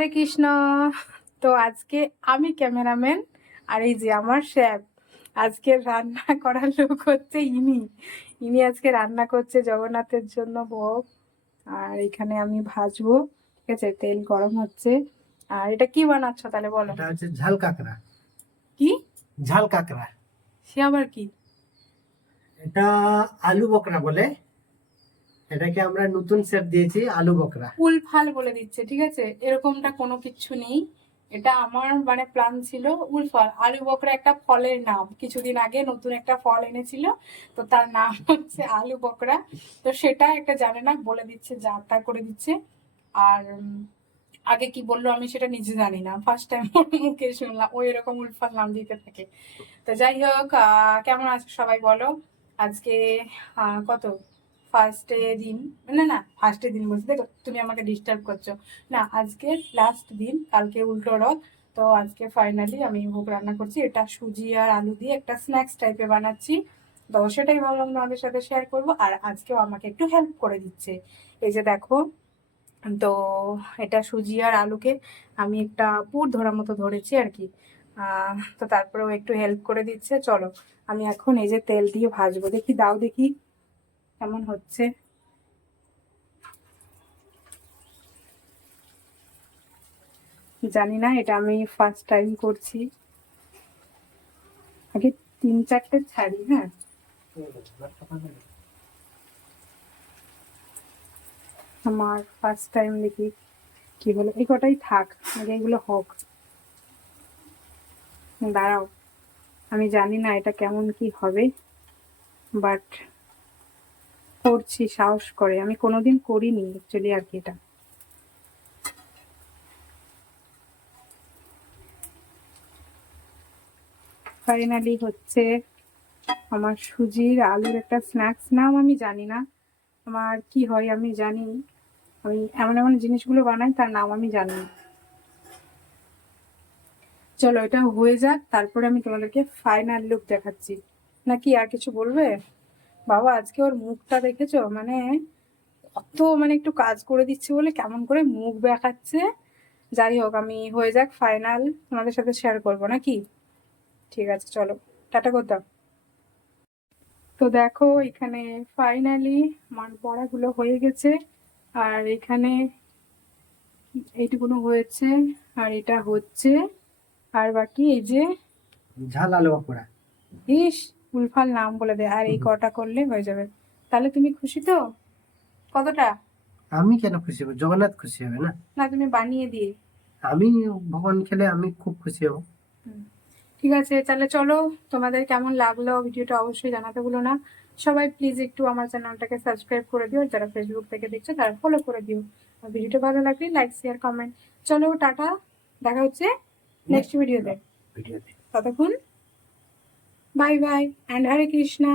হরে কৃষ্ণ। তো আজকে আমি ক্যামেরাম্যান আর এই যে আমার শেফ। আজকে রান্না করার লোক হচ্ছে ইনি আজকে রান্না করছে জগন্নাথের জন্য ভোগ। আর এখানে আমি ভাজবো, ঠিক আছে, তেল গরম হচ্ছে। আর এটা কি বানাচ্ছ তাহলে বলো? এটা হচ্ছে ঝাল কাঁকড়া। কি ঝাল কাঁকড়া, সে আবার কি? এটা আলু বকরা বলে। এটাকে আমরা নতুন শেপ দিয়েছি আলু বকরা। ফুল ফাল বলে দিচ্ছে, ঠিক আছে, এরকমটা কোনো কিছু নেই। এটা আমার মানে প্ল্যান ছিল উলফল। আলু বকরা একটা ফলের নাম, কিছুদিন আগে নতুন একটা ফল এনেছিল, তো তার নাম হচ্ছে আলু বকরা। তো সেটা একটা জানে না বলে দিচ্ছে, যা তা করে দিচ্ছে। আর আগে কি বললো আমি সেটা নিজে জানি না, ফার্স্ট টাইম ওর মুখে শুনলাম ওই এরকম উলফাল নাম দিতে থাকে। তো যাই হোক, কেমন আছো সবাই বলো? আজকে কত ফার্স্টে দিন, না না ফার্স্টে দিন বলছি, দেখো তুমি আমাকে ডিস্টার্ব করছো। না, আজকে লাস্ট দিন, কালকে উল্টো রথ। তো আজকে ফাইনালি আমি ভোগ রান্না করছি, এটা সুজি আর আলু দিয়ে একটা স্ন্যাক্স টাইপের বানাচ্ছি। তো সেটাই ভাবলাম তোমাদের সাথে শেয়ার করবো, আর আজকেও আমাকে একটু হেল্প করে দিচ্ছে। এই যে দেখো, তো এটা সুজি আর আলুকে আমি একটা পুর ধরার মতো ধরেছি আর কি। তো তারপরেও একটু হেল্প করে দিচ্ছে। চলো আমি এখন এই যে তেল দিয়ে ভাজবো, দেখি দাও দেখি কেমন হচ্ছে। জানি না, এটা আমি ফার্স্ট টাইম করছি, আগে 3-4টে ছাড়ি। হ্যাঁ, আমার ফার্স্ট টাইম, দেখি কি হলো। এই কটাই থাক, আগে এগুলো হোক। দাঁড়াও, আমি জানি না এটা কেমন কি হবে, বাট করছি সাহস করে। আমি কোনোদিন করিনি অ্যাকচুয়ালি আর কি। এটা ফাইনালি হচ্ছে আমার সুজির আলুর একটা স্ন্যাক্স। নাম আমি জানি না, আমার কি হয় আমি জানি, আমি এমন এমন জিনিসগুলো বানাই তার নাম আমি জানি না। চলো এটা হয়ে যাক, তারপরে আমি তোমাদেরকে ফাইনাল লুক দেখাচ্ছি। নাকি আর কিছু বলবে? বাবা আজকে ওর মুখটা দেখেছো, মানে অত মানে একটু কাজ করে দিচ্ছে বলে কেমন করে মুখ দেখাচ্ছে। যাই হোক, আমি হয়ে যাক ফাইনাল তোমাদের সাথে শেয়ার করবো নাকি। ঠিক আছে চলো, টাটা করে দাও। তো দেখো এখানে ফাইনালি আমার বড়াগুলো হয়ে গেছে, আর এখানে এইটুকুনো হয়েছে, আর এটা হচ্ছে, আর বাকি এই যে। ঝাল আলু বকরা। ইস, উলফাল নাম বলে দে, আর এই কটা করলে হয়ে যাবে। তাহলে তুমি খুশি তো? কতটা? আমি কেন খুশি হবো? জগন্নাথ খুশি হবে না? না, তুমি বানিয়ে দিয়ে। আমি ভগবান খেলে আমি খুব খুশি হব। ঠিক আছে তাহলে চলো, তোমাদের কেমন লাগলো ভিডিওটা অবশ্যই জানাতে ভুলো না। সবাই প্লিজ একটু আমার চ্যানেলটাকে সাবস্ক্রাইব করে দিও, যারা ফেসবুক থেকে দেখছো তারা ফলো করে দিও। আর ভিডিওটা ভালো লাগলে লাইক শেয়ার কমেন্ট। চলো টাটা, দেখা হচ্ছে নেক্সট ভিডিওতে। ভিডিওতে ততক্ষণ bye bye and Hare Krishna.